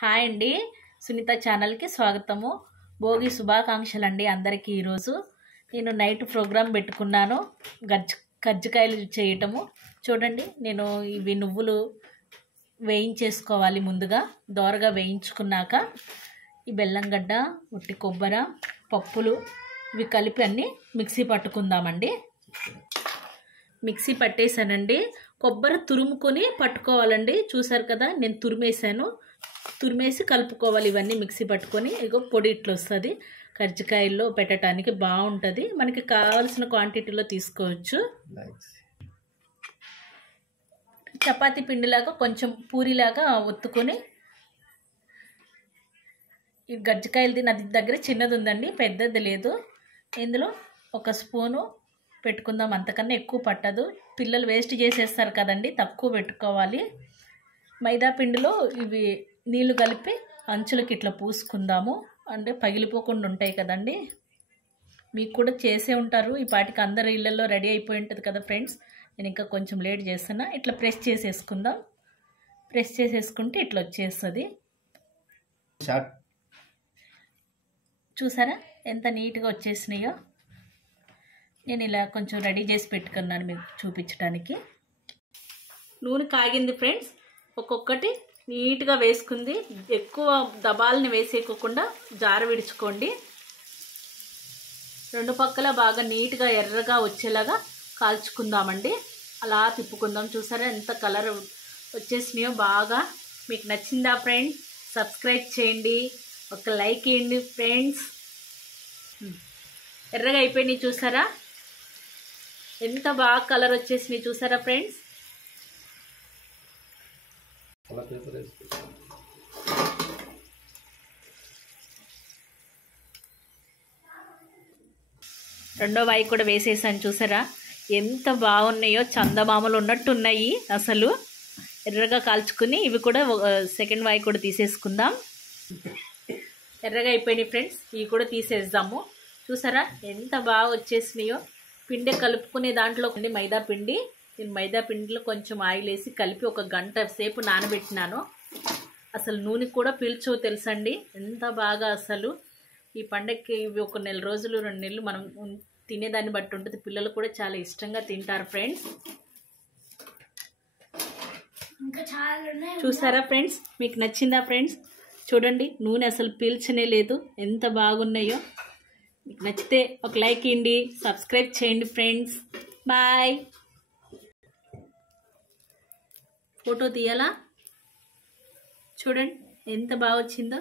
Hi అండి, సునీత ఛానల్కి స్వాగతము. భోగి శుభాకాంక్షలు అండి అందరికీ. ఈరోజు నేను నైట్ ప్రోగ్రాం పెట్టుకున్నాను, కజ్జికాయలు చేయటము. చూడండి, నేను ఇవి నువ్వులు వేయించేసుకోవాలి. ముందుగా దోరగా వేయించుకున్నాక ఈ బెల్లంగడ్డ, ఉట్టి కొబ్బరి, పప్పులు ఇవి కలిపి అన్నీ మిక్సీ పట్టుకుందామండి. మిక్సీ పట్టేసానండి. కొబ్బరి తురుముకొని పట్టుకోవాలండి. చూసారు కదా, నేను తురిమేసి కలుపుకోవాలి. ఇవన్నీ మిక్సీ పట్టుకొని ఇగో పొడి ఇట్లా వస్తుంది. కజ్జికాయల్లో పెట్టడానికి బాగుంటుంది. మనకి కావాల్సిన క్వాంటిటీలో తీసుకోవచ్చు. చపాతీ పిండిలాగా కొంచెం పూరిలాగా ఒత్తుకొని ఈ గజ్జికాయలది నా దగ్గర చిన్నది ఉందండి, పెద్దది లేదు. ఇందులో ఒక స్పూను పెట్టుకుందాం, అంతకన్నా ఎక్కువ పట్టదు. పిల్లలు వేస్ట్ చేసేస్తారు కదండి, తక్కువ పెట్టుకోవాలి. మైదా పిండిలో ఇవి నీళ్ళు కలిపి అంచులకి ఇట్లా పూసుకుందాము, అంటే పగిలిపోకుండా ఉంటాయి కదండి. మీకు కూడా చేసే ఉంటారు, ఈ పాటికి అందరి ఇళ్ళల్లో రెడీ అయిపోయి ఉంటుంది కదా ఫ్రెండ్స్. నేను ఇంకా కొంచెం లేట్ చేస్తున్నా. ఇట్లా ప్రెస్ చేసేసుకుందాం. ప్రెస్ చేసేసుకుంటే ఇట్లా వచ్చేస్తుంది. చూసారా ఎంత నీట్గా వచ్చేసినాయో. నేను ఇలా కొంచెం రెడీ చేసి పెట్టుకున్నాను మీకు చూపించడానికి. నూనె కాగింది ఫ్రెండ్స్. ఒక్కొక్కటి నీట్గా వేసుకుంది. ఎక్కువ దబాల్ని వేసేయకుండా జార విడుచుకోండి. రెండు పక్కల బాగా నీట్గా ఎర్రగా వచ్చేలాగా కాల్చుకుందామండి. అలా తిప్పుకుందాం. చూసారా ఎంత కలర్ వచ్చేసినాయో బాగా. మీకు నచ్చిందా ఫ్రెండ్స్? సబ్స్క్రైబ్ చేయండి, ఒక లైక్ ఇవ్వండి ఫ్రెండ్స్. ఎర్రగా అయిపోయినాయి చూసారా, ఎంత బాగా కలర్ వచ్చేసినాయి చూసారా ఫ్రెండ్స్. రెండో వాయి కూడా వేసేసాను. చూసారా ఎంత బాగున్నాయో, చందమామలు ఉన్నట్టున్నాయి అసలు. ఎర్రగా కాల్చుకుని ఇవి కూడా సెకండ్ వాయి కూడా తీసేసుకుందాం. ఎర్రగా అయిపోయినాయి ఫ్రెండ్స్, ఇవి కూడా తీసేద్దాము. చూసారా ఎంత బాగా వచ్చేసినాయో. పిండి కలుపుకునే దాంట్లో మైదా పిండి, నేను మైదా పిండిలో కొంచెం ఆయిల్ వేసి కలిపి ఒక గంట సేపు నానబెట్టినాను. అసలు నూనె కూడా పీల్చవు తెలుసండి, ఎంత బాగా. అసలు ఈ పండగకి ఇవి ఒక నెల రోజులు 2 నెలలు మనం తినేదాన్ని బట్టి ఉంటుంది. పిల్లలు కూడా చాలా ఇష్టంగా తింటారు ఫ్రెండ్స్. చూసారా ఫ్రెండ్స్, మీకు నచ్చిందా ఫ్రెండ్స్? చూడండి నూనె అసలు పీల్చనే లేదు, ఎంత బాగున్నాయో. మీకు నచ్చితే ఒక లైక్ ఇవ్వండి, సబ్స్క్రైబ్ చేయండి ఫ్రెండ్స్. బాయ్. ఫోటో తీయాలా? చూడండి ఎంత బాగా వచ్చిందో.